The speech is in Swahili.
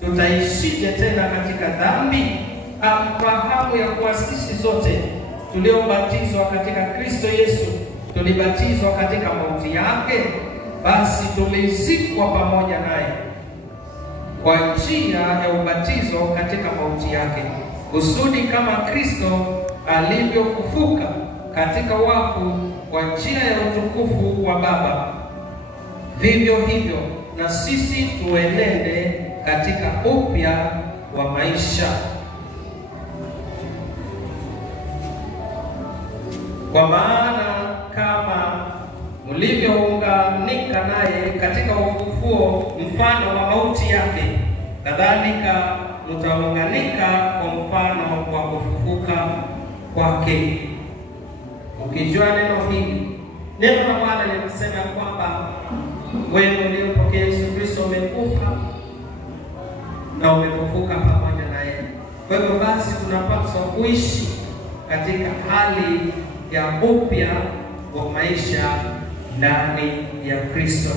Tutaishije tena katika dhambi? Fahamu ya kuwa sisi sote tuliobatizwa katika Kristo Yesu tulibatizwa katika mauti yake, basi tulizikwa pamoja naye kwa njia ya ubatizo katika mauti yake, kusudi kama Kristo alivyofufuka katika wafu kwa njia ya utukufu wa Baba, vivyo hivyo na sisi tuenende katika upya wa maisha. Kwa maana kama mlivyounganika naye katika ufufuo mfano wa mauti yake, kadhalika mtaunganika kwa mfano wa kufufuka kwake. Ukijua neno hili, neno la Bwana linasema kwamba wewe uliyempokea Yesu Kristo umekufa na umefufuka pamoja naye. Kwa hivyo basi tunapaswa kuishi katika hali ya upya wa maisha ndani ya Kristo.